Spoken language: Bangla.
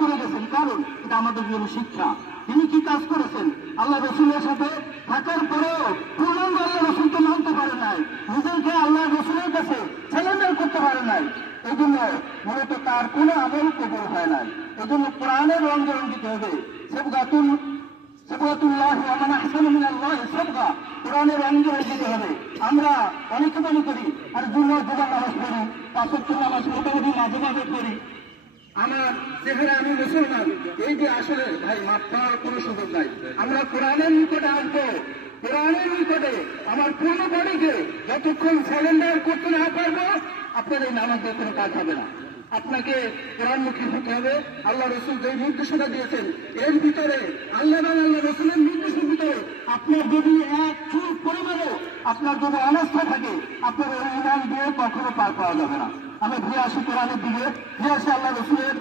করে গেছেন, কারণ এটা আমাদের জন্য শিক্ষা। তিনি কি কাজ করেছেন? আল্লাহ রসুলের সাথে থাকার পরেও পূর্ণাঙ্গ আল্লাহ রসুলকে মানতে পারে নাই, নিজেকে আল্লাহ রসুলের কাছে চ্যালেঞ্জার করতে পারে নাই। এই জন্য মূলত তার কোনো আমল কবুল হয় নাই। এই জন্য কোরআনের রঙে রঙিত হবে। কোরআনের রঙে রঙিত হবে। আমরা অনেকে মনে করি আর জুমার নামাজ পড়ি, 5 ওয়াক্ত নামাজ মোটামুটি মাঝে মাঝে পড়ি, আমার যেখানে আমি মুসলমান, এই যে আসলে ভাই মাপ পাওয়ার কোনো সুযোগ নাই। আমরা কোরআনের নিকটে আসবো, কোরআনের নিকটে আমার পূর্ণ বডিকে যতক্ষণ স্যালেন্ডার করতে না পারবো, আপনার এই নামাজের কোনো কাজ হবে না। আপনাকে কোরআনমুখী হতে হবে। আল্লাহ রসুল যে নির্দেশনা দিয়েছেন এর ভিতরে, আল্লাহ রসুলের নির্দেশের ভিতরে আপনার যদি এক চুল পরিমাণেও আপনার যদি অনাস্থা থাকে, আপনার ওই ইমান দিয়ে কখনো পার পাওয়া যাবে না। আমি ফিরে আসি কোরআনের দিকে, ফিরে আসি আল্লাহ রসুলের